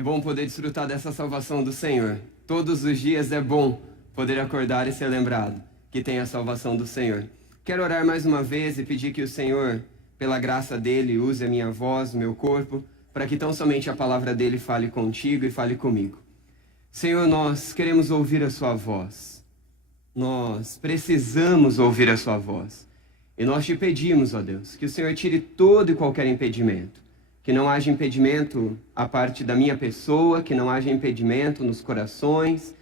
É bom poder desfrutar dessa salvação do Senhor. Todos os dias é bom poder acordar e ser lembrado que tem a salvação do Senhor. Quero orar mais uma vez e pedir que o Senhor, pela graça dele, use a minha voz, o meu corpo, para que tão somente a palavra dele fale contigo e fale comigo. Senhor, nós queremos ouvir a sua voz. Nós precisamos ouvir a sua voz. E nós te pedimos, ó Deus, que o Senhor tire todo e qualquer impedimento. Que não haja impedimento à parte da minha pessoa, que não haja impedimento nos corações,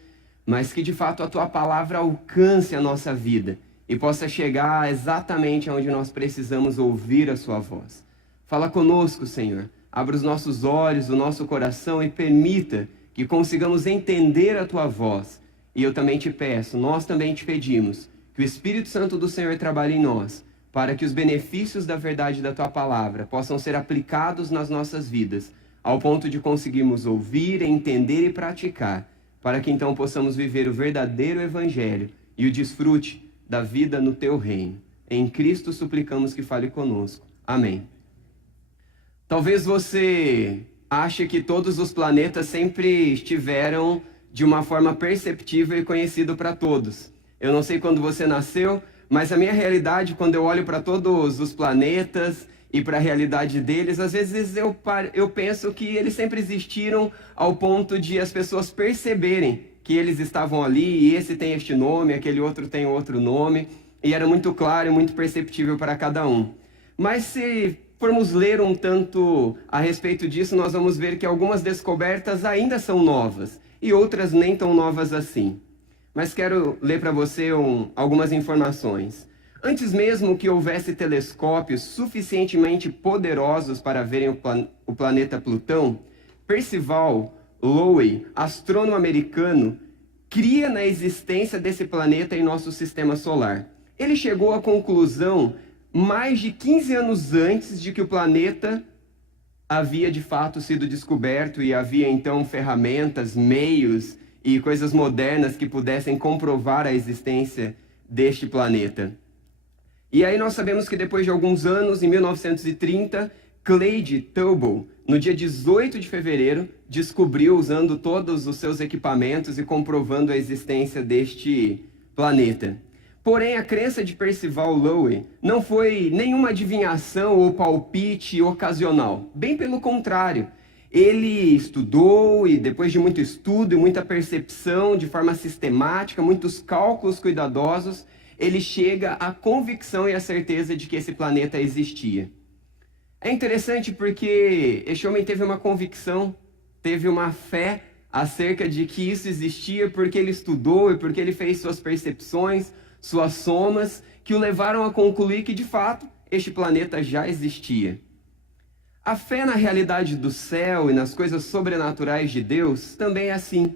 mas que de fato a tua palavra alcance a nossa vida e possa chegar exatamente onde nós precisamos ouvir a sua voz. Fala conosco, Senhor. Abra os nossos olhos, o nosso coração e permita que consigamos entender a tua voz. E eu também te peço, nós também te pedimos, que o Espírito Santo do Senhor trabalhe em nós, para que os benefícios da verdade da tua palavra possam ser aplicados nas nossas vidas, ao ponto de conseguirmos ouvir, entender e praticar, para que então possamos viver o verdadeiro evangelho e o desfrute da vida no teu reino. Em Cristo suplicamos que fale conosco. Amém. Talvez você ache que todos os planetas sempre estiveram de uma forma perceptível e conhecido para todos. Eu não sei quando você nasceu, mas a minha realidade, quando eu olho para todos os planetas e para a realidade deles, às vezes eu penso que eles sempre existiram ao ponto de as pessoas perceberem que eles estavam ali e esse tem este nome, aquele outro tem outro nome, e era muito claro e muito perceptível para cada um. Mas se formos ler um tanto a respeito disso, nós vamos ver que algumas descobertas ainda são novas e outras nem tão novas assim. Mas quero ler para você algumas informações. Antes mesmo que houvesse telescópios suficientemente poderosos para verem o planeta Plutão, Percival Lowell, astrônomo americano, cria na existência desse planeta em nosso sistema solar. Ele chegou à conclusão mais de 15 anos antes de que o planeta havia de fato sido descoberto e havia então ferramentas, meios e coisas modernas que pudessem comprovar a existência deste planeta. E aí nós sabemos que depois de alguns anos, em 1930, Clyde Tobin, no dia 18 de fevereiro, descobriu, usando todos os seus equipamentos e comprovando a existência deste planeta. Porém, a crença de Percival Lowell não foi nenhuma adivinhação ou palpite ocasional. Bem pelo contrário. Ele estudou e depois de muito estudo e muita percepção, de forma sistemática, muitos cálculos cuidadosos, ele chega à convicção e à certeza de que esse planeta existia. É interessante porque este homem teve uma convicção, teve uma fé acerca de que isso existia porque ele estudou e porque ele fez suas percepções, suas somas, que o levaram a concluir que de fato este planeta já existia. A fé na realidade do céu e nas coisas sobrenaturais de Deus também é assim.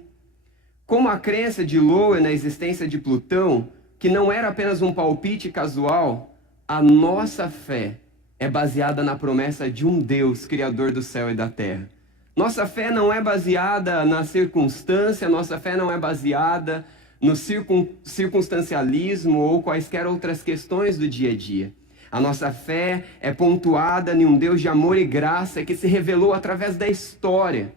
Como a crença de Lowell na existência de Plutão, que não era apenas um palpite casual, a nossa fé é baseada na promessa de um Deus, Criador do céu e da terra. Nossa fé não é baseada na circunstância, nossa fé não é baseada no circunstancialismo ou quaisquer outras questões do dia a dia. A nossa fé é pontuada em um Deus de amor e graça que se revelou através da história.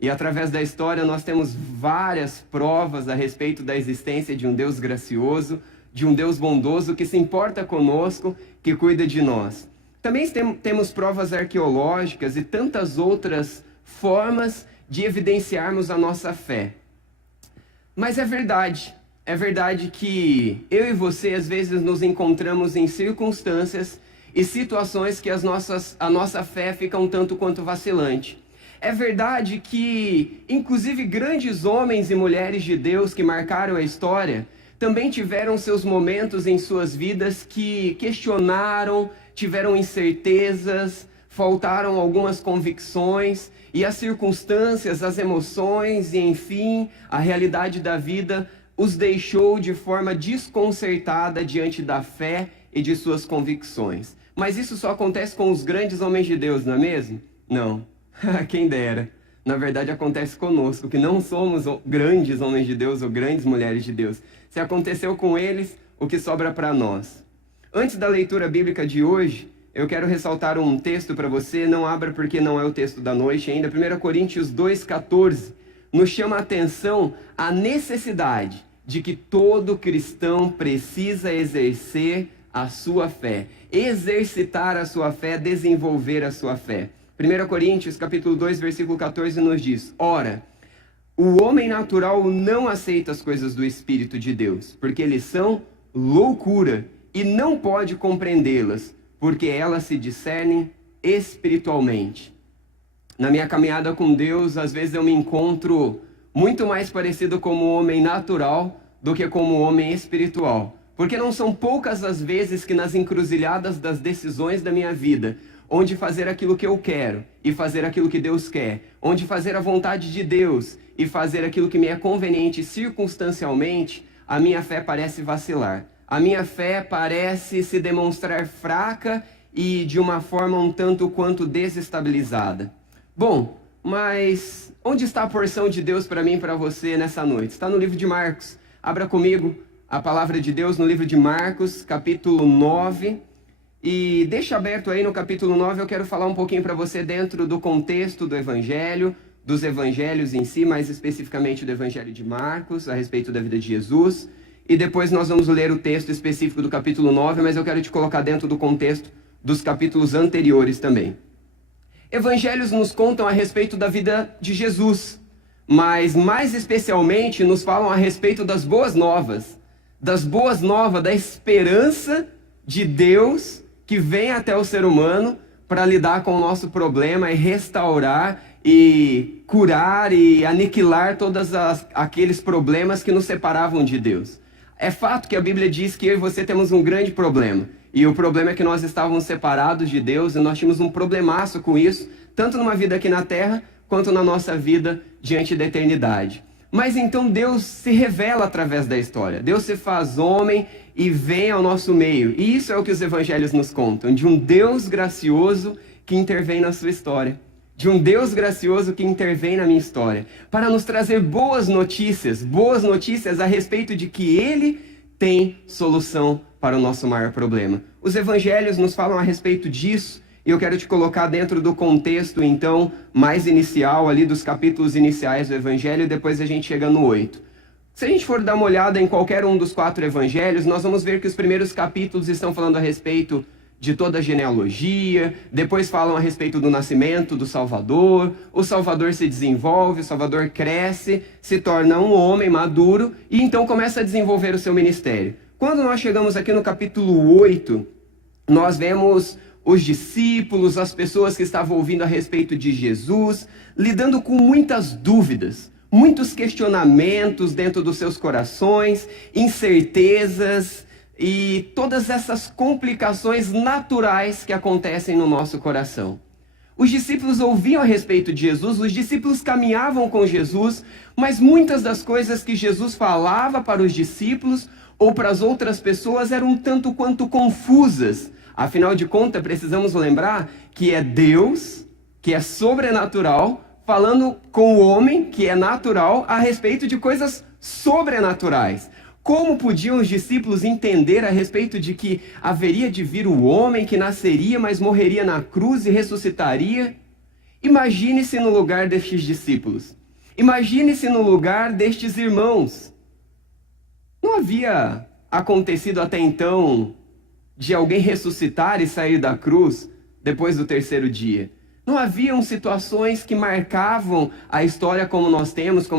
E através da história nós temos várias provas a respeito da existência de um Deus gracioso, de um Deus bondoso que se importa conosco, que cuida de nós. Também temos provas arqueológicas e tantas outras formas de evidenciarmos a nossa fé. Mas é verdade que eu e você às vezes nos encontramos em circunstâncias e situações que a nossa fé fica um tanto quanto vacilante. É verdade que, inclusive, grandes homens e mulheres de Deus que marcaram a história também tiveram seus momentos em suas vidas que questionaram, tiveram incertezas, faltaram algumas convicções e as circunstâncias, as emoções e, enfim, a realidade da vida os deixou de forma desconcertada diante da fé e de suas convicções. Mas isso só acontece com os grandes homens de Deus, não é mesmo? Não. Quem dera. Na verdade, acontece conosco, que não somos grandes homens de Deus ou grandes mulheres de Deus. Se aconteceu com eles, o que sobra para nós? Antes da leitura bíblica de hoje, eu quero ressaltar um texto para você, não abra porque não é o texto da noite ainda. 1 Coríntios 2,14 nos chama a atenção a necessidade de que todo cristão precisa exercer a sua fé, exercitar a sua fé, desenvolver a sua fé. 1 Coríntios capítulo 2, versículo 14 nos diz: ora, o homem natural não aceita as coisas do Espírito de Deus, porque eles são loucura e não pode compreendê-las, porque elas se discernem espiritualmente. Na minha caminhada com Deus, às vezes eu me encontro muito mais parecido como homem natural do que como homem espiritual. Porque não são poucas as vezes que nas encruzilhadas das decisões da minha vida, onde fazer aquilo que eu quero e fazer aquilo que Deus quer, onde fazer a vontade de Deus e fazer aquilo que me é conveniente circunstancialmente, a minha fé parece vacilar. A minha fé parece se demonstrar fraca e de uma forma um tanto quanto desestabilizada. Bom, mas onde está a porção de Deus para mim e para você nessa noite? Está no livro de Marcos. Abra comigo a palavra de Deus no livro de Marcos, capítulo 9. E deixa aberto aí no capítulo 9, eu quero falar um pouquinho para você dentro do contexto do Evangelho, dos Evangelhos em si, mais especificamente do Evangelho de Marcos, a respeito da vida de Jesus. E depois nós vamos ler o texto específico do capítulo 9, mas eu quero te colocar dentro do contexto dos capítulos anteriores também. Evangelhos nos contam a respeito da vida de Jesus, mas mais especialmente nos falam a respeito das boas novas, da esperança de Deus que vem até o ser humano para lidar com o nosso problema e restaurar e curar e aniquilar todos aqueles problemas que nos separavam de Deus. É fato que a Bíblia diz que eu e você temos um grande problema. E o problema é que nós estávamos separados de Deus e nós tínhamos um problemaço com isso, tanto numa vida aqui na terra, quanto na nossa vida diante da eternidade. Mas então Deus se revela através da história. Deus se faz homem e vem ao nosso meio. E isso é o que os evangelhos nos contam, de um Deus gracioso que intervém na sua história. De um Deus gracioso que intervém na minha história. Para nos trazer boas notícias a respeito de que Ele tem solução para o nosso maior problema. Os evangelhos nos falam a respeito disso, e eu quero te colocar dentro do contexto, então, mais inicial, ali dos capítulos iniciais do evangelho, e depois a gente chega no 8. Se a gente for dar uma olhada em qualquer um dos 4 evangelhos, nós vamos ver que os primeiros capítulos estão falando a respeito de toda a genealogia, depois falam a respeito do nascimento do Salvador, o Salvador se desenvolve, o Salvador cresce, se torna um homem maduro, e então começa a desenvolver o seu ministério. Quando nós chegamos aqui no capítulo 8, nós vemos os discípulos, as pessoas que estavam ouvindo a respeito de Jesus, lidando com muitas dúvidas, muitos questionamentos dentro dos seus corações, incertezas e todas essas complicações naturais que acontecem no nosso coração. Os discípulos ouviam a respeito de Jesus, os discípulos caminhavam com Jesus, mas muitas das coisas que Jesus falava para os discípulos ou para as outras pessoas eram um tanto quanto confusas. Afinal de contas, precisamos lembrar que é Deus, que é sobrenatural, falando com o homem, que é natural, a respeito de coisas sobrenaturais. Como podiam os discípulos entender a respeito de que haveria de vir o homem que nasceria, mas morreria na cruz e ressuscitaria? Imagine-se no lugar destes discípulos. Imagine-se no lugar destes irmãos. Não havia acontecido até então de alguém ressuscitar e sair da cruz depois do 3º dia. Não haviam situações que marcavam a história como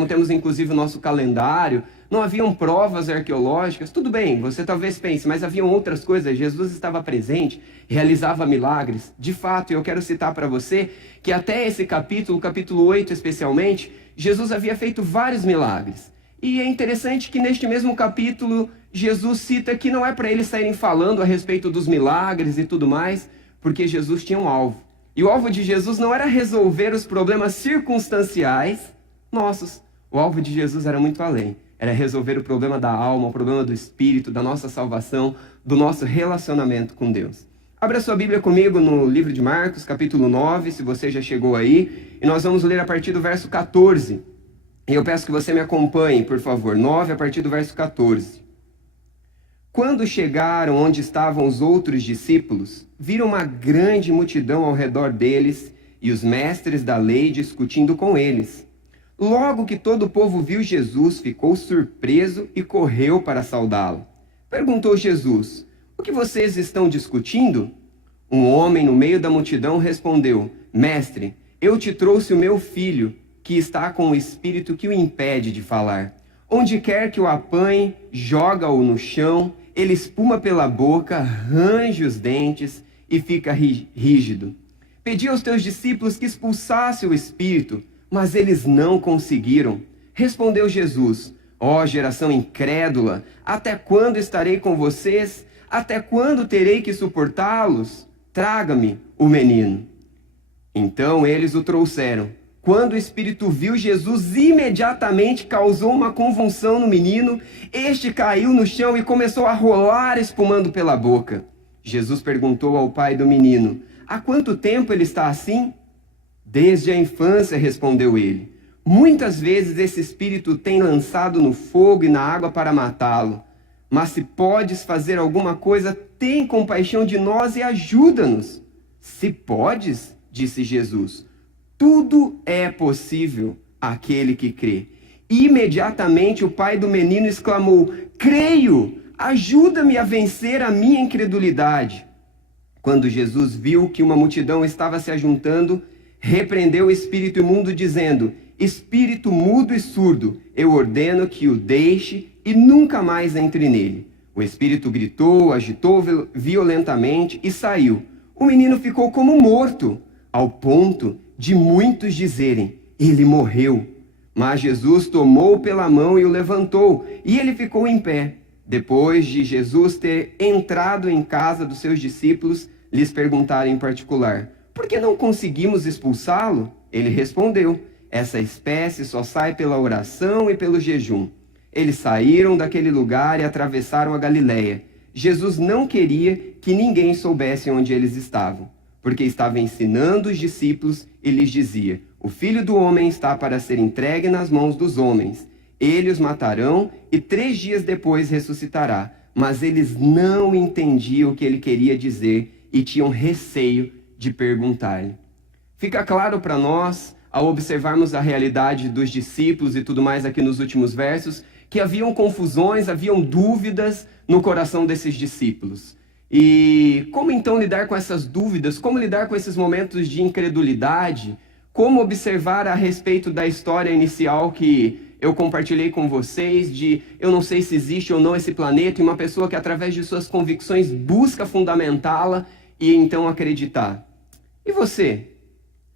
temos inclusive o nosso calendário. Não haviam provas arqueológicas. Tudo bem, você talvez pense, mas haviam outras coisas. Jesus estava presente, realizava milagres. De fato, eu quero citar para você que até esse capítulo, capítulo 8 especialmente, Jesus havia feito vários milagres. E é interessante que neste mesmo capítulo, Jesus cita que não é para eles saírem falando a respeito dos milagres e tudo mais, porque Jesus tinha um alvo. E o alvo de Jesus não era resolver os problemas circunstanciais nossos. O alvo de Jesus era muito além. Era resolver o problema da alma, o problema do espírito, da nossa salvação, do nosso relacionamento com Deus. Abra sua Bíblia comigo no livro de Marcos, capítulo 9, se você já chegou aí. E nós vamos ler a partir do verso 14. E eu peço que você me acompanhe, por favor. 9, a partir do verso 14. Quando chegaram onde estavam os outros discípulos, viram uma grande multidão ao redor deles e os mestres da lei discutindo com eles. Logo que todo o povo viu Jesus, ficou surpreso e correu para saudá-lo. Perguntou Jesus: "O que vocês estão discutindo?" Um homem no meio da multidão respondeu: "Mestre, eu te trouxe o meu filho, que está com o espírito que o impede de falar. Onde quer que o apanhe, joga-o no chão, ele espuma pela boca, range os dentes e fica rígido. Pedi aos teus discípulos que expulsasse o espírito, mas eles não conseguiram." Respondeu Jesus: "Ó geração incrédula, até quando estarei com vocês? Até quando terei que suportá-los? Traga-me o menino." Então eles o trouxeram. Quando o espírito viu Jesus, imediatamente causou uma convulsão no menino. Este caiu no chão e começou a rolar, espumando pela boca. Jesus perguntou ao pai do menino: "Há quanto tempo ele está assim?" "Desde a infância", respondeu ele. "Muitas vezes esse espírito tem lançado no fogo e na água para matá-lo. Mas se podes fazer alguma coisa, tem compaixão de nós e ajuda-nos." "Se podes", disse Jesus, "tudo é possível àquele que crê." Imediatamente o pai do menino exclamou: "Creio, ajuda-me a vencer a minha incredulidade." Quando Jesus viu que uma multidão estava se ajuntando, repreendeu o espírito imundo, dizendo: "Espírito mudo e surdo, eu ordeno que o deixe e nunca mais entre nele." O espírito gritou, agitou violentamente e saiu. O menino ficou como morto, ao ponto de muitos dizerem: "Ele morreu." Mas Jesus tomou-o pela mão e o levantou, e ele ficou em pé. Depois de Jesus ter entrado em casa dos seus discípulos, lhes perguntaram em particular: "Por que não conseguimos expulsá-lo?" Ele respondeu: "Essa espécie só sai pela oração e pelo jejum." Eles saíram daquele lugar e atravessaram a Galileia. Jesus não queria que ninguém soubesse onde eles estavam, porque estava ensinando os discípulos e lhes dizia: "O Filho do Homem está para ser entregue nas mãos dos homens. Eles os matarão e 3 dias depois ressuscitará." Mas eles não entendiam o que ele queria dizer e tinham receio de perguntar-lhe. Fica claro para nós, ao observarmos a realidade dos discípulos e tudo mais aqui nos últimos versos, que haviam confusões, haviam dúvidas no coração desses discípulos. E como então lidar com essas dúvidas? Como lidar com esses momentos de incredulidade? Como observar a respeito da história inicial que eu compartilhei com vocês, de eu não sei se existe ou não esse planeta, e uma pessoa que através de suas convicções busca fundamentá-la e então acreditar. E você?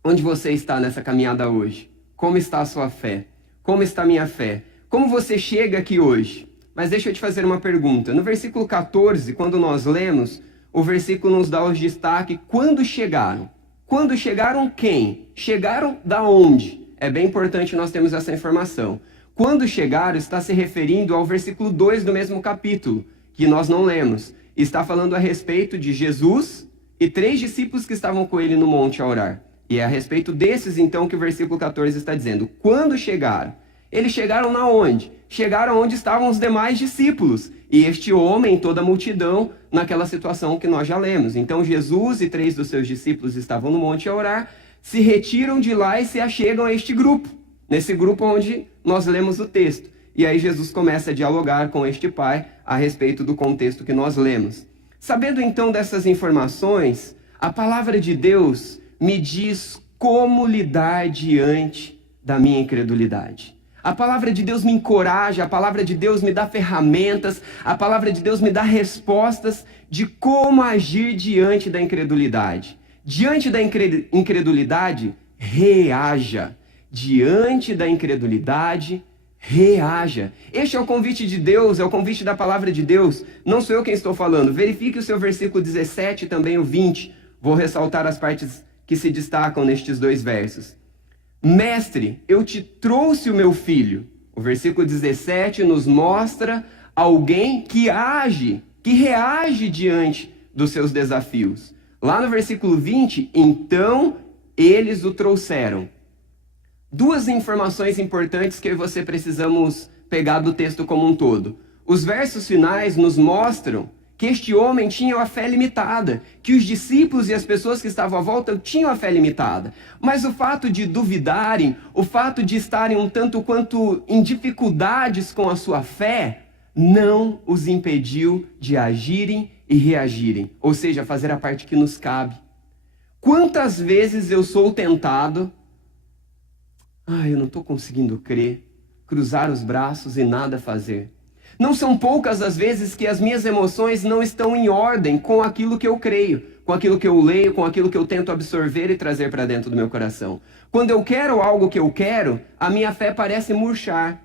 Onde você está nessa caminhada hoje? Como está a sua fé? Como está a minha fé? Como você chega aqui hoje? Mas deixa eu te fazer uma pergunta. No versículo 14, quando nós lemos, o versículo nos dá o destaque: quando chegaram. Quando chegaram quem? Chegaram da onde? É bem importante nós termos essa informação. Quando chegaram está se referindo ao versículo 2 do mesmo capítulo, que nós não lemos. Está falando a respeito de Jesus e 3 discípulos que estavam com ele no monte a orar. E é a respeito desses, então, que o versículo 14 está dizendo. Quando chegaram. Eles chegaram na onde? Chegaram onde estavam os demais discípulos. E este homem, toda a multidão, naquela situação que nós já lemos. Então, Jesus e 3 dos seus discípulos estavam no monte a orar, se retiram de lá e se achegam a este grupo. Nesse grupo onde nós lemos o texto. E aí Jesus começa a dialogar com este pai a respeito do contexto que nós lemos. Sabendo então dessas informações, a palavra de Deus me diz como lidar diante da minha incredulidade. A palavra de Deus me encoraja, a palavra de Deus me dá ferramentas, a palavra de Deus me dá respostas de como agir diante da incredulidade. Diante da incredulidade, reaja. Diante da incredulidade, reaja. Este é o convite de Deus, é o convite da palavra de Deus. Não sou eu quem estou falando. Verifique o seu versículo 17 e também o 20. Vou ressaltar as partes que se destacam nestes 2 versos. Mestre, eu te trouxe o meu filho. O versículo 17 nos mostra alguém que age, que reage diante dos seus desafios. Lá no versículo 20, então eles o trouxeram. 2 informações importantes que eu e você precisamos pegar do texto como um todo. Os versos finais nos mostram que este homem tinha a fé limitada, que os discípulos e as pessoas que estavam à volta tinham a fé limitada. Mas o fato de duvidarem, o fato de estarem um tanto quanto em dificuldades com a sua fé, não os impediu de agirem e reagirem, ou seja, fazer a parte que nos cabe. Quantas vezes eu sou tentado, eu não estou conseguindo crer, cruzar os braços e nada fazer. Não são poucas as vezes que as minhas emoções não estão em ordem com aquilo que eu creio, com aquilo que eu leio, com aquilo que eu tento absorver e trazer para dentro do meu coração. Quando eu quero algo que eu quero, a minha fé parece murchar.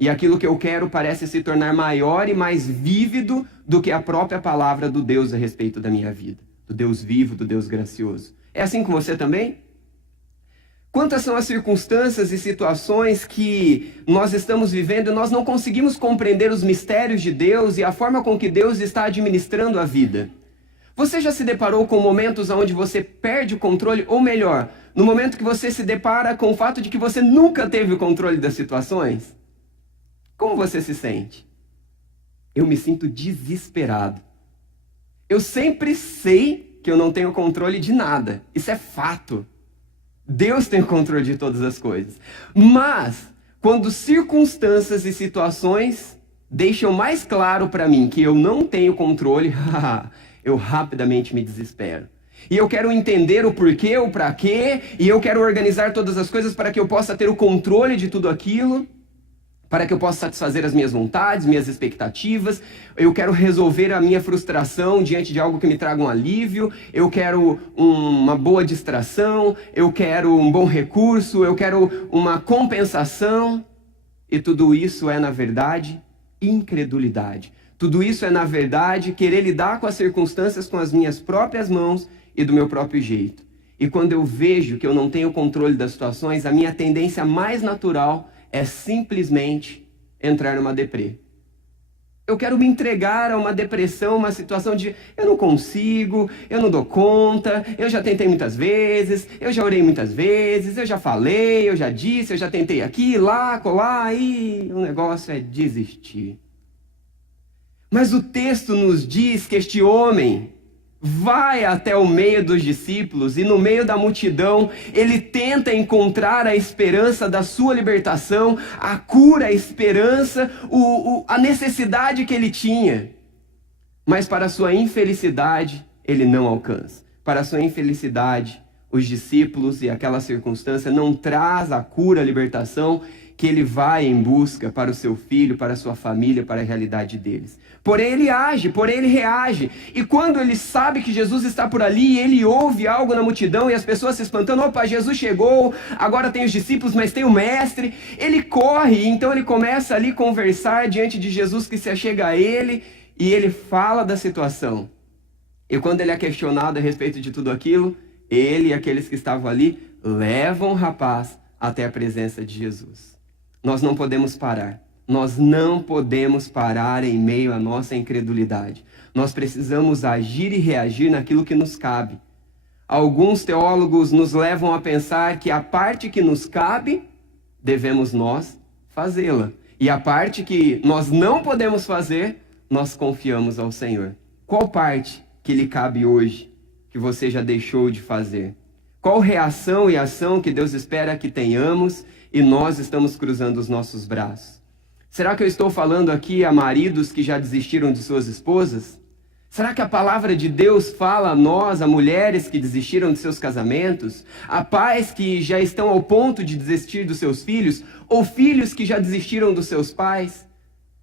E aquilo que eu quero parece se tornar maior e mais vívido do que a própria palavra do Deus a respeito da minha vida. Do Deus vivo, do Deus gracioso. É assim com você também? Quantas são as circunstâncias e situações que nós estamos vivendo e nós não conseguimos compreender os mistérios de Deus e a forma com que Deus está administrando a vida? Você já se deparou com momentos onde você perde o controle, ou melhor, no momento que você se depara com o fato de que você nunca teve o controle das situações? Como você se sente? Eu me sinto desesperado. Eu sempre sei que eu não tenho controle de nada. Isso é fato. Deus tem o controle de todas as coisas. Mas, quando circunstâncias e situações deixam mais claro para mim que eu não tenho controle, eu rapidamente me desespero. E eu quero entender o porquê, o para quê, e eu quero organizar todas as coisas para que eu possa ter o controle de tudo aquilo, para que eu possa satisfazer as minhas vontades, minhas expectativas. Eu quero resolver a minha frustração diante de algo que me traga um alívio. Eu quero uma boa distração. Eu quero um bom recurso. Eu quero uma compensação. E tudo isso é, na verdade, incredulidade. Tudo isso é, na verdade, querer lidar com as circunstâncias com as minhas próprias mãos e do meu próprio jeito. E quando eu vejo que eu não tenho controle das situações, a minha tendência mais natural é simplesmente entrar numa deprê. Eu quero me entregar a uma depressão, uma situação de eu não consigo, eu não dou conta, eu já tentei muitas vezes, eu já orei muitas vezes, eu já falei, eu já disse, eu já tentei aqui, lá, colar, e o negócio é desistir. Mas o texto nos diz que este homem vai até o meio dos discípulos e no meio da multidão ele tenta encontrar a esperança da sua libertação, a cura, a esperança, a necessidade que ele tinha. Mas para sua infelicidade, ele não alcança. Para sua infelicidade, os discípulos e aquela circunstância não traz a cura, a libertação que ele vai em busca para o seu filho, para a sua família, para a realidade deles. Porém ele age, porém ele reage. E quando ele sabe que Jesus está por ali, ele ouve algo na multidão e as pessoas se espantando, opa, Jesus chegou, agora tem os discípulos, mas tem o mestre. Ele corre, então ele começa ali a conversar diante de Jesus que se achega a ele e ele fala da situação. E quando ele é questionado a respeito de tudo aquilo, ele e aqueles que estavam ali levam o rapaz até a presença de Jesus. Nós não podemos parar. Nós não podemos parar em meio à nossa incredulidade. Nós precisamos agir e reagir naquilo que nos cabe. Alguns teólogos nos levam a pensar que a parte que nos cabe, devemos nós fazê-la. E a parte que nós não podemos fazer, nós confiamos ao Senhor. Qual parte que lhe cabe hoje, que você já deixou de fazer? Qual reação e ação que Deus espera que tenhamos e nós estamos cruzando os nossos braços? Será que eu estou falando aqui a maridos que já desistiram de suas esposas? Será que a palavra de Deus fala a nós, a mulheres que desistiram de seus casamentos? A pais que já estão ao ponto de desistir dos seus filhos? Ou filhos que já desistiram dos seus pais?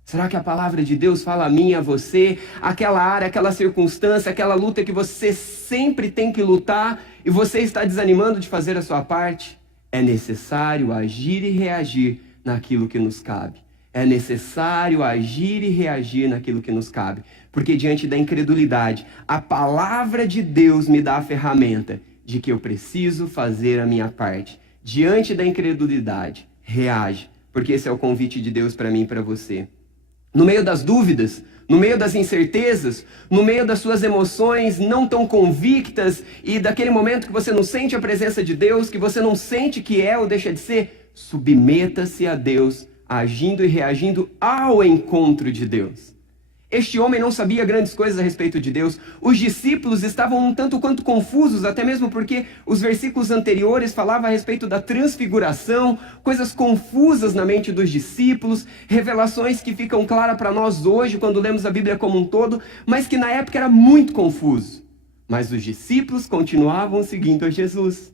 Será que a palavra de Deus fala a mim e a você? Aquela área, aquela circunstância, aquela luta que você sempre tem que lutar e você está desanimando de fazer a sua parte? É necessário agir e reagir naquilo que nos cabe. É necessário agir e reagir naquilo que nos cabe. Porque diante da incredulidade, a palavra de Deus me dá a ferramenta de que eu preciso fazer a minha parte. Diante da incredulidade, reage. Porque esse é o convite de Deus para mim e para você. No meio das dúvidas, no meio das incertezas, no meio das suas emoções não tão convictas e daquele momento que você não sente a presença de Deus, que você não sente que é ou deixa de ser, submeta-se a Deus, agindo e reagindo ao encontro de Deus. Este homem não sabia grandes coisas a respeito de Deus. Os discípulos estavam um tanto quanto confusos, até mesmo porque os versículos anteriores falavam a respeito da transfiguração, coisas confusas na mente dos discípulos, revelações que ficam claras para nós hoje, quando lemos a Bíblia como um todo, mas que na época era muito confuso. Mas os discípulos continuavam seguindo a Jesus.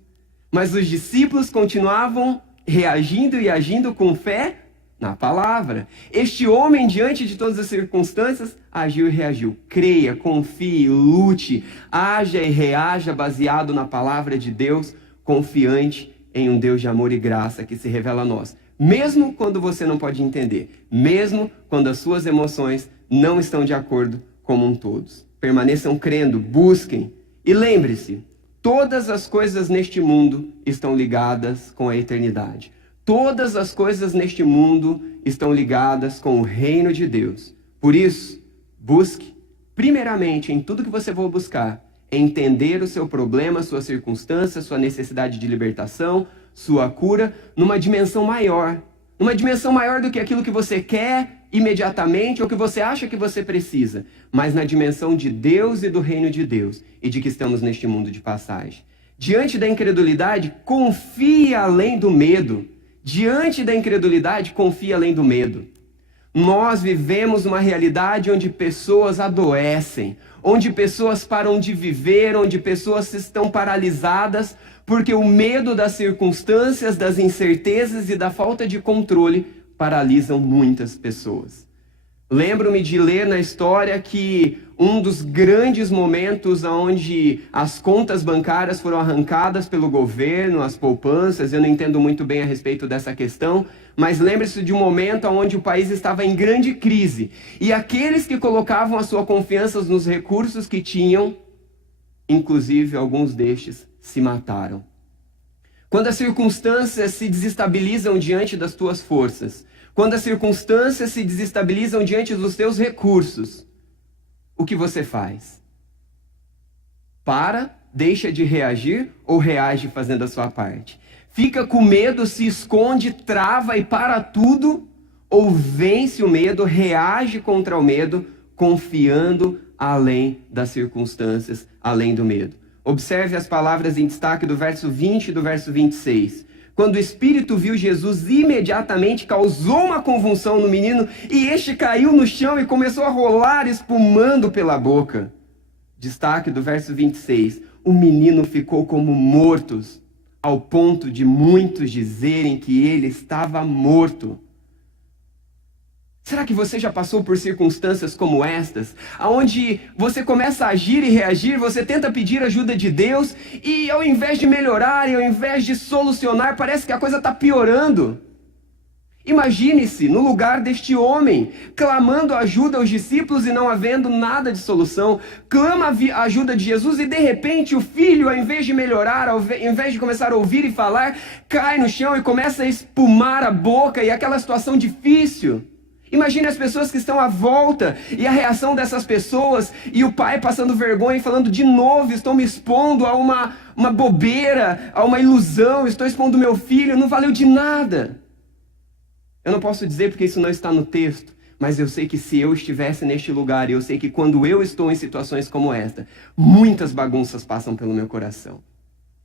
Mas os discípulos continuavam reagindo e agindo com fé na palavra. Este homem, diante de todas as circunstâncias, agiu e reagiu. Creia, confie, lute, haja e reaja baseado na palavra de Deus, confiante em um Deus de amor e graça que se revela a nós. Mesmo quando você não pode entender, mesmo quando as suas emoções não estão de acordo como um todo. Permaneçam crendo, busquem. E lembre-se, todas as coisas neste mundo estão ligadas com a eternidade. Todas as coisas neste mundo estão ligadas com o reino de Deus. Por isso, busque, primeiramente, em tudo que você for buscar, entender o seu problema, sua circunstância, sua necessidade de libertação, sua cura, numa dimensão maior do que aquilo que você quer imediatamente ou que você acha que você precisa, mas na dimensão de Deus e do reino de Deus e de que estamos neste mundo de passagem. Diante da incredulidade, confie além do medo. Diante da incredulidade, confie além do medo. Nós vivemos uma realidade onde pessoas adoecem, onde pessoas param de viver, onde pessoas estão paralisadas, porque o medo das circunstâncias, das incertezas e da falta de controle paralisam muitas pessoas. Lembro-me de ler na história que um dos grandes momentos onde as contas bancárias foram arrancadas pelo governo, as poupanças, eu não entendo muito bem a respeito dessa questão, mas lembre-se de um momento onde o país estava em grande crise. E aqueles que colocavam a sua confiança nos recursos que tinham, inclusive alguns destes, se mataram. Quando as circunstâncias se desestabilizam diante das tuas forças, quando as circunstâncias se desestabilizam diante dos teus recursos, o que você faz? Para, deixa de reagir ou reage fazendo a sua parte? Fica com medo, se esconde, trava e para tudo? Ou vence o medo, reage contra o medo, confiando além das circunstâncias, além do medo? Observe as palavras em destaque do verso 20 e do verso 26. Quando o Espírito viu Jesus, imediatamente causou uma convulsão no menino e este caiu no chão e começou a rolar, espumando pela boca. Destaque do verso 26. O menino ficou como morto, ao ponto de muitos dizerem que ele estava morto. Será que você já passou por circunstâncias como estas, onde você começa a agir e reagir, você tenta pedir ajuda de Deus e ao invés de melhorar, e ao invés de solucionar, parece que a coisa está piorando? Imagine-se no lugar deste homem, clamando ajuda aos discípulos e não havendo nada de solução. Clama a ajuda de Jesus e de repente o filho, ao invés de melhorar, ao invés de começar a ouvir e falar, cai no chão e começa a espumar a boca e aquela situação difícil. Imagine as pessoas que estão à volta e a reação dessas pessoas e o pai passando vergonha e falando de novo, estou me expondo a uma bobeira, a uma ilusão, estou expondo meu filho, não valeu de nada. Eu não posso dizer porque isso não está no texto, mas eu sei que se eu estivesse neste lugar, eu sei que quando eu estou em situações como esta, muitas bagunças passam pelo meu coração.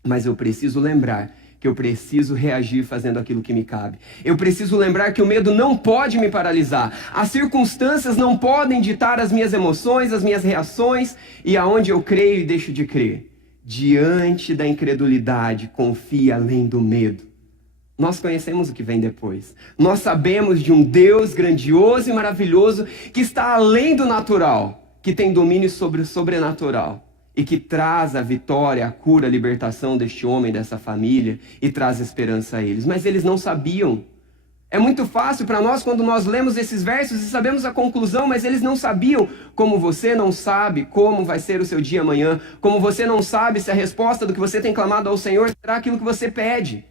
Mas eu preciso lembrar que eu preciso reagir fazendo aquilo que me cabe. Eu preciso lembrar que o medo não pode me paralisar. As circunstâncias não podem ditar as minhas emoções, as minhas reações e aonde eu creio e deixo de crer. Diante da incredulidade, confia além do medo. Nós conhecemos o que vem depois. Nós sabemos de um Deus grandioso e maravilhoso que está além do natural, que tem domínio sobre o sobrenatural. E que traz a vitória, a cura, a libertação deste homem, dessa família, e traz esperança a eles. Mas eles não sabiam. É muito fácil para nós quando nós lemos esses versos e sabemos a conclusão, mas eles não sabiam. Como você não sabe como vai ser o seu dia amanhã, como você não sabe se a resposta do que você tem clamado ao Senhor será aquilo que você pede.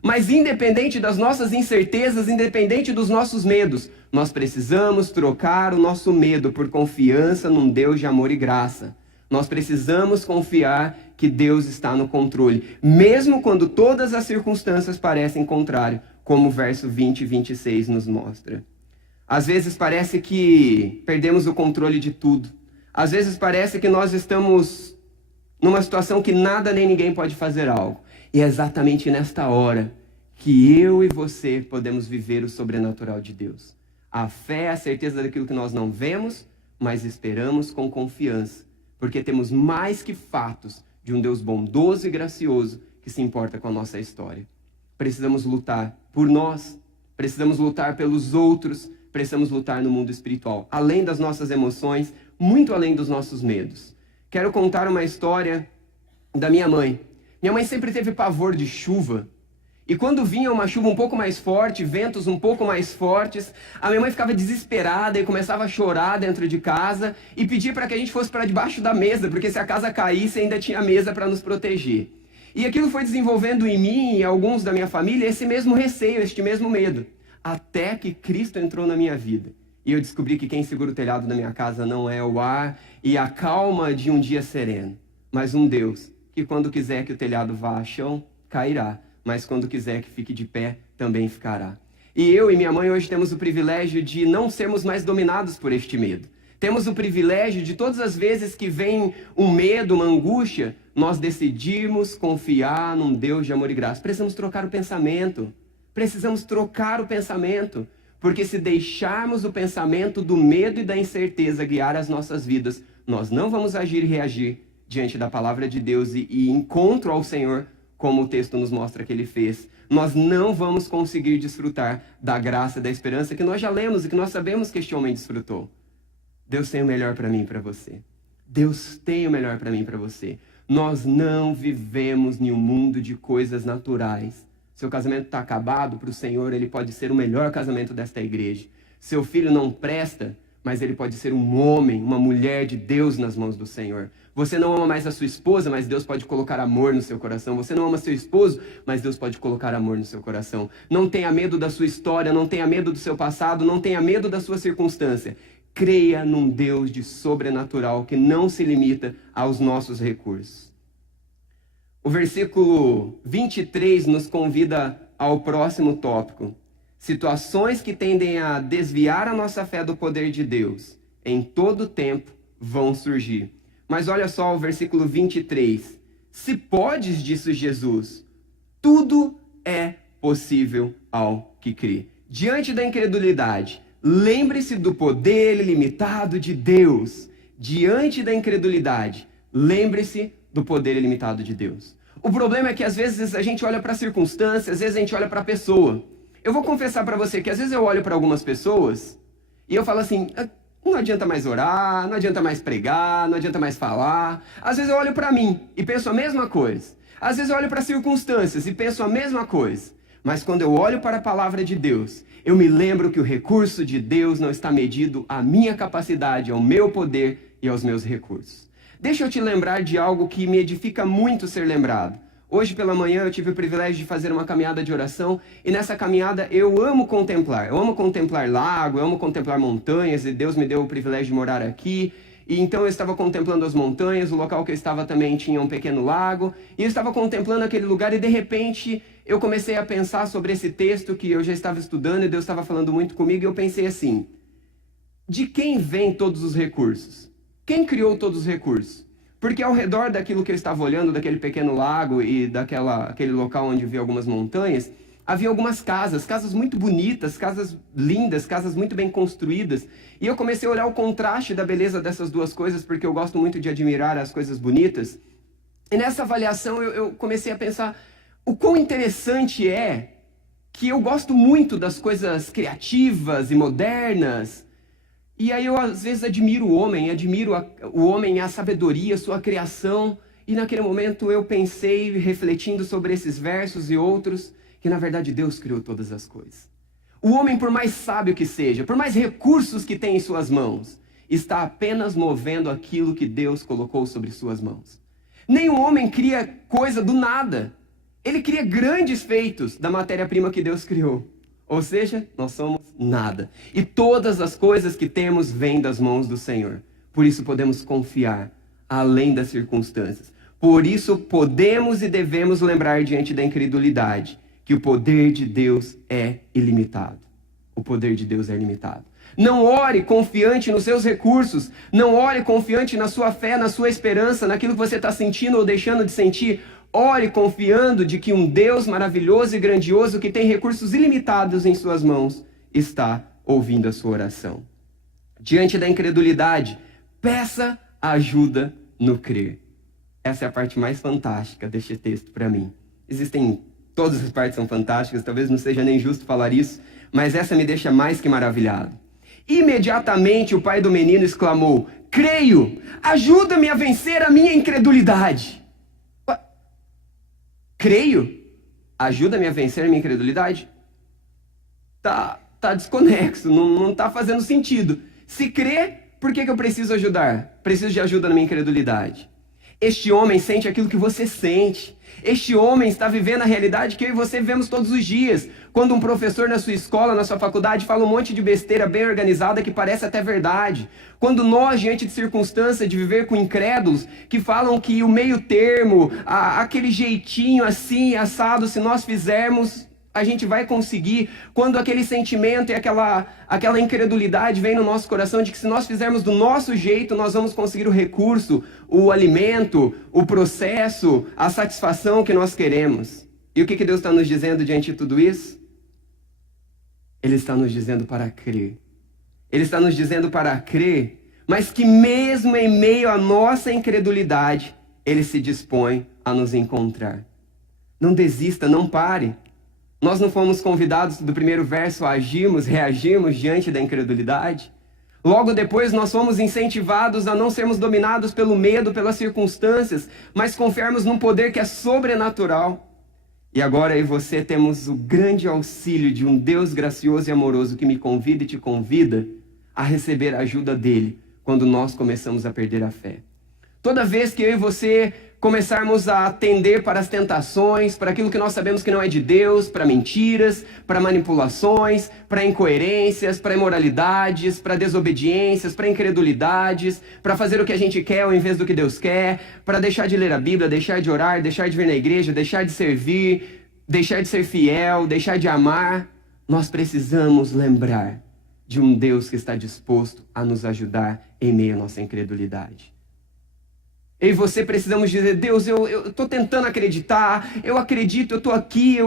Mas independente das nossas incertezas, independente dos nossos medos, nós precisamos trocar o nosso medo por confiança num Deus de amor e graça. Nós precisamos confiar que Deus está no controle, mesmo quando todas as circunstâncias parecem contrárias, como o verso 20 e 26 nos mostra. Às vezes parece que perdemos o controle de tudo. Às vezes parece que nós estamos numa situação que nada nem ninguém pode fazer algo. E é exatamente nesta hora que eu e você podemos viver o sobrenatural de Deus. A fé é a certeza daquilo que nós não vemos, mas esperamos com confiança, porque temos mais que fatos de um Deus bondoso e gracioso que se importa com a nossa história. Precisamos lutar por nós, precisamos lutar pelos outros, precisamos lutar no mundo espiritual, além das nossas emoções, muito além dos nossos medos. Quero contar uma história da minha mãe. Minha mãe sempre teve pavor de chuva. E quando vinha uma chuva um pouco mais forte, ventos um pouco mais fortes, a minha mãe ficava desesperada e começava a chorar dentro de casa e pedir para que a gente fosse para debaixo da mesa, porque se a casa caísse ainda tinha mesa para nos proteger. E aquilo foi desenvolvendo em mim e alguns da minha família esse mesmo receio, este mesmo medo. Até que Cristo entrou na minha vida. E eu descobri que quem segura o telhado da minha casa não é o ar e a calma de um dia sereno, mas um Deus que quando quiser que o telhado vá ao chão, cairá, mas quando quiser que fique de pé, também ficará. E eu e minha mãe hoje temos o privilégio de não sermos mais dominados por este medo. Temos o privilégio de todas as vezes que vem um medo, uma angústia, nós decidimos confiar num Deus de amor e graça. Precisamos trocar o pensamento. Precisamos trocar o pensamento. Porque se deixarmos o pensamento do medo e da incerteza guiar as nossas vidas, nós não vamos agir e reagir diante da palavra de Deus e encontro ao Senhor, como o texto nos mostra que ele fez. Nós não vamos conseguir desfrutar da graça e da esperança que nós já lemos e que nós sabemos que este homem desfrutou. Deus tem o melhor para mim e para você. Deus tem o melhor para mim e para você. Nós não vivemos em um mundo de coisas naturais. Seu casamento está acabado, para o Senhor ele pode ser o melhor casamento desta igreja. Seu filho não presta, mas ele pode ser um homem, uma mulher de Deus nas mãos do Senhor. Você não ama mais a sua esposa, mas Deus pode colocar amor no seu coração. Você não ama seu esposo, mas Deus pode colocar amor no seu coração. Não tenha medo da sua história, não tenha medo do seu passado, não tenha medo da sua circunstância. Creia num Deus de sobrenatural que não se limita aos nossos recursos. O versículo 23 nos convida ao próximo tópico. Situações que tendem a desviar a nossa fé do poder de Deus, em todo tempo vão surgir. Mas olha só o versículo 23. Se podes, disse Jesus, tudo é possível ao que crê. Diante da incredulidade, lembre-se do poder ilimitado de Deus. Diante da incredulidade, lembre-se do poder ilimitado de Deus. O problema é que às vezes a gente olha para a circunstância, às vezes a gente olha para a pessoa. Eu vou confessar para você que às vezes eu olho para algumas pessoas e eu falo assim, não adianta mais orar, não adianta mais pregar, não adianta mais falar. Às vezes eu olho para mim e penso a mesma coisa. Às vezes eu olho para circunstâncias e penso a mesma coisa. Mas quando eu olho para a palavra de Deus, eu me lembro que o recurso de Deus não está medido à minha capacidade, ao meu poder e aos meus recursos. Deixa eu te lembrar de algo que me edifica muito ser lembrado. Hoje pela manhã eu tive o privilégio de fazer uma caminhada de oração e nessa caminhada eu amo contemplar. Eu amo contemplar lago, eu amo contemplar montanhas e Deus me deu o privilégio de morar aqui. E então eu estava contemplando as montanhas, o local que eu estava também tinha um pequeno lago. E eu estava contemplando aquele lugar e de repente eu comecei a pensar sobre esse texto que eu já estava estudando e Deus estava falando muito comigo. E eu pensei assim, de quem vêm todos os recursos? Quem criou todos os recursos? Porque ao redor daquilo que eu estava olhando, daquele pequeno lago e daquele local onde vi algumas montanhas, havia algumas casas muito bonitas, casas lindas, casas muito bem construídas. E eu comecei a olhar o contraste da beleza dessas duas coisas, porque eu gosto muito de admirar as coisas bonitas. E nessa avaliação eu comecei a pensar o quão interessante é que eu gosto muito das coisas criativas e modernas. E aí eu às vezes admiro o homem e a sabedoria, sua criação. E naquele momento eu pensei, refletindo sobre esses versos e outros, que na verdade Deus criou todas as coisas. O homem, por mais sábio que seja, por mais recursos que tem em suas mãos, está apenas movendo aquilo que Deus colocou sobre suas mãos. Nenhum homem cria coisa do nada. Ele cria grandes feitos da matéria-prima que Deus criou. Ou seja, nós somos nada. E todas as coisas que temos vêm das mãos do Senhor. Por isso podemos confiar além das circunstâncias. Por isso podemos e devemos lembrar diante da incredulidade que o poder de Deus é ilimitado. O poder de Deus é ilimitado. Não ore confiante nos seus recursos. Não ore confiante na sua fé, na sua esperança, naquilo que você está sentindo ou deixando de sentir. Ore confiando de que um Deus maravilhoso e grandioso, que tem recursos ilimitados em suas mãos, está ouvindo a sua oração. Diante da incredulidade, peça ajuda no crer. Essa é a parte mais fantástica deste texto para mim. Todas as partes são fantásticas, talvez não seja nem justo falar isso, mas essa me deixa mais que maravilhado. Imediatamente o pai do menino exclamou: creio, ajuda-me a vencer a minha incredulidade. Creio? Ajuda-me a vencer a minha incredulidade? Tá desconexo, não tá fazendo sentido. Se crê, por que eu preciso ajudar? Preciso de ajuda na minha incredulidade. Este homem sente aquilo que você sente. Este homem está vivendo a realidade que eu e você vivemos todos os dias. Quando um professor na sua escola, na sua faculdade, fala um monte de besteira bem organizada que parece até verdade. Quando nós, diante de circunstâncias de viver com incrédulos, que falam que o meio termo, aquele jeitinho assim, assado, se nós fizermos, a gente vai conseguir. Quando aquele sentimento e aquela incredulidade vem no nosso coração de que se nós fizermos do nosso jeito, nós vamos conseguir o recurso, o alimento, o processo, a satisfação que nós queremos. E o que Deus está nos dizendo diante de tudo isso? Ele está nos dizendo para crer. Ele está nos dizendo para crer, mas que mesmo em meio à nossa incredulidade, Ele se dispõe a nos encontrar. Não desista, não pare. Nós não fomos convidados do primeiro verso a agirmos, reagirmos diante da incredulidade? Logo depois nós fomos incentivados a não sermos dominados pelo medo, pelas circunstâncias, mas confiarmos num poder que é sobrenatural. E agora eu e você temos o grande auxílio de um Deus gracioso e amoroso que me convida e te convida a receber a ajuda dele quando nós começamos a perder a fé. Toda vez que eu e você começarmos a atender para as tentações, para aquilo que nós sabemos que não é de Deus, para mentiras, para manipulações, para incoerências, para imoralidades, para desobediências, para incredulidades, para fazer o que a gente quer ao invés do que Deus quer, para deixar de ler a Bíblia, deixar de orar, deixar de vir na igreja, deixar de servir, deixar de ser fiel, deixar de amar, nós precisamos lembrar de um Deus que está disposto a nos ajudar em meio à nossa incredulidade. Eu e você precisamos dizer: Deus, eu estou tentando acreditar, eu acredito, eu estou aqui,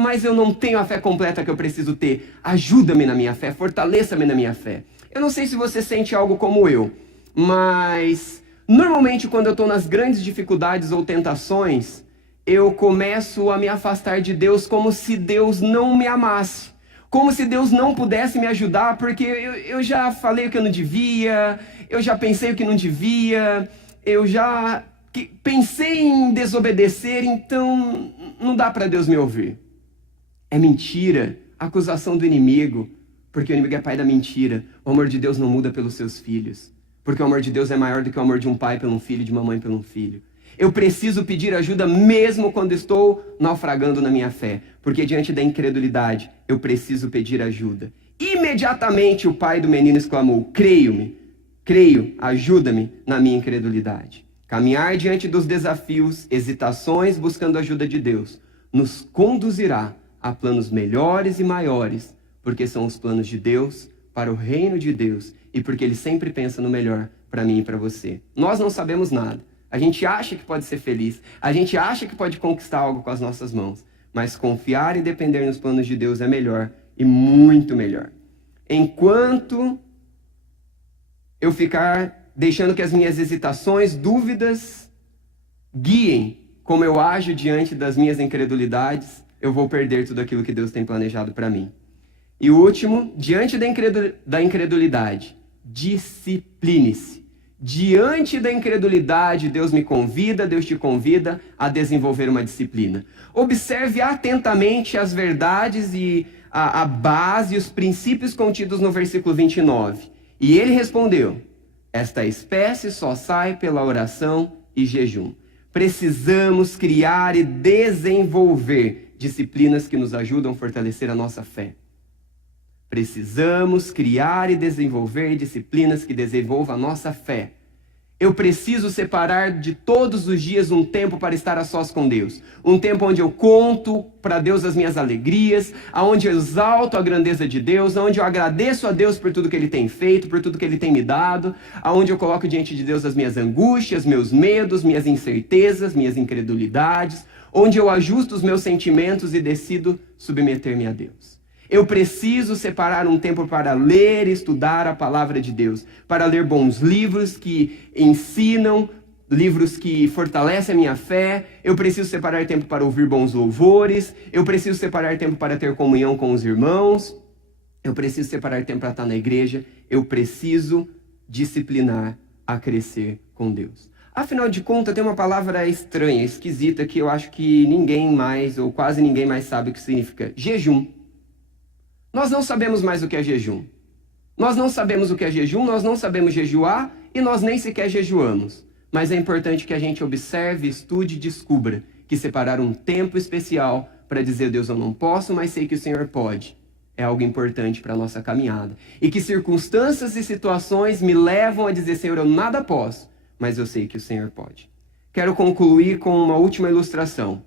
mas eu não tenho a fé completa que eu preciso ter. Ajuda-me na minha fé, fortaleça-me na minha fé. Eu não sei se você sente algo como eu, mas normalmente quando eu estou nas grandes dificuldades ou tentações, eu começo a me afastar de Deus como se Deus não me amasse. Como se Deus não pudesse me ajudar, porque eu já falei o que eu não devia, eu já pensei o que não devia, eu já pensei em desobedecer, então não dá para Deus me ouvir. É mentira, acusação do inimigo, porque o inimigo é pai da mentira. O amor de Deus não muda pelos seus filhos, porque o amor de Deus é maior do que o amor de um pai pelo filho, de uma mãe pelo filho. Eu preciso pedir ajuda mesmo quando estou naufragando na minha fé, porque diante da incredulidade eu preciso pedir ajuda. Imediatamente o pai do menino exclamou: creio, ajuda-me na minha incredulidade. Caminhar diante dos desafios, hesitações, buscando a ajuda de Deus, nos conduzirá a planos melhores e maiores, porque são os planos de Deus para o reino de Deus e porque Ele sempre pensa no melhor para mim e para você. Nós não sabemos nada. A gente acha que pode ser feliz, a gente acha que pode conquistar algo com as nossas mãos, mas confiar e depender nos planos de Deus é melhor e muito melhor. Enquanto eu ficar deixando que as minhas hesitações, dúvidas, guiem como eu ajo diante das minhas incredulidades, eu vou perder tudo aquilo que Deus tem planejado para mim. E o último, diante da incredulidade, discipline-se. Diante da incredulidade, Deus te convida a desenvolver uma disciplina. Observe atentamente as verdades e a base e os princípios contidos no versículo 29. E ele respondeu: esta espécie só sai pela oração e jejum. Precisamos criar e desenvolver disciplinas que nos ajudam a fortalecer a nossa fé. Precisamos criar e desenvolver disciplinas que desenvolvam a nossa fé. Eu preciso separar de todos os dias um tempo para estar a sós com Deus. Um tempo onde eu conto para Deus as minhas alegrias, onde eu exalto a grandeza de Deus, onde eu agradeço a Deus por tudo que Ele tem feito, por tudo que Ele tem me dado, onde eu coloco diante de Deus as minhas angústias, meus medos, minhas incertezas, minhas incredulidades, onde eu ajusto os meus sentimentos e decido submeter-me a Deus. Eu preciso separar um tempo para ler e estudar a palavra de Deus, para ler bons livros que ensinam, livros que fortalecem a minha fé. Eu preciso separar tempo para ouvir bons louvores. Eu preciso separar tempo para ter comunhão com os irmãos. Eu preciso separar tempo para estar na igreja. Eu preciso disciplinar a crescer com Deus. Afinal de contas, tem uma palavra estranha, esquisita, que eu acho que ninguém mais, ou quase ninguém mais sabe o que significa: jejum. Nós não sabemos mais o que é jejum. Nós não sabemos o que é jejum, nós não sabemos jejuar e nós nem sequer jejuamos. Mas é importante que a gente observe, estude e descubra que separar um tempo especial para dizer: Deus, eu não posso, mas sei que o Senhor pode, é algo importante para a nossa caminhada. E que circunstâncias e situações me levam a dizer: Senhor, eu nada posso, mas eu sei que o Senhor pode. Quero concluir com uma última ilustração.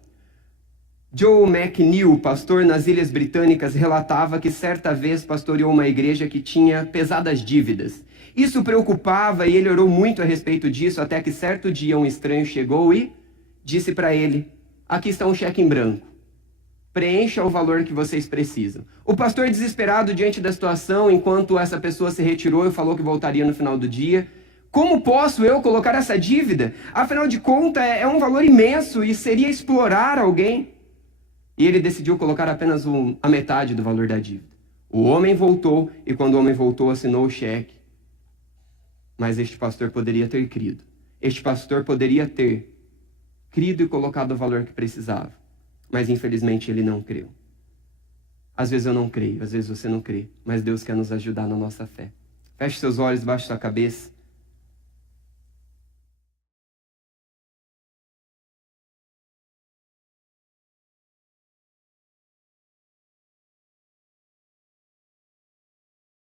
Joe McNeil, pastor nas Ilhas Britânicas, relatava que certa vez pastoreou uma igreja que tinha pesadas dívidas. Isso preocupava e ele orou muito a respeito disso, até que certo dia um estranho chegou e disse para ele: aqui está um cheque em branco. Preencha o valor que vocês precisam. O pastor, desesperado diante da situação, enquanto essa pessoa se retirou e falou que voltaria no final do dia: como posso eu colocar essa dívida? Afinal de contas, é um valor imenso e seria explorar alguém. E ele decidiu colocar apenas a metade do valor da dívida. O homem voltou, e quando o homem voltou, assinou o cheque. Mas este pastor poderia ter crido. Este pastor poderia ter crido e colocado o valor que precisava. Mas infelizmente ele não creu. Às vezes eu não creio, às vezes você não crê. Mas Deus quer nos ajudar na nossa fé. Feche seus olhos, baixe sua cabeça.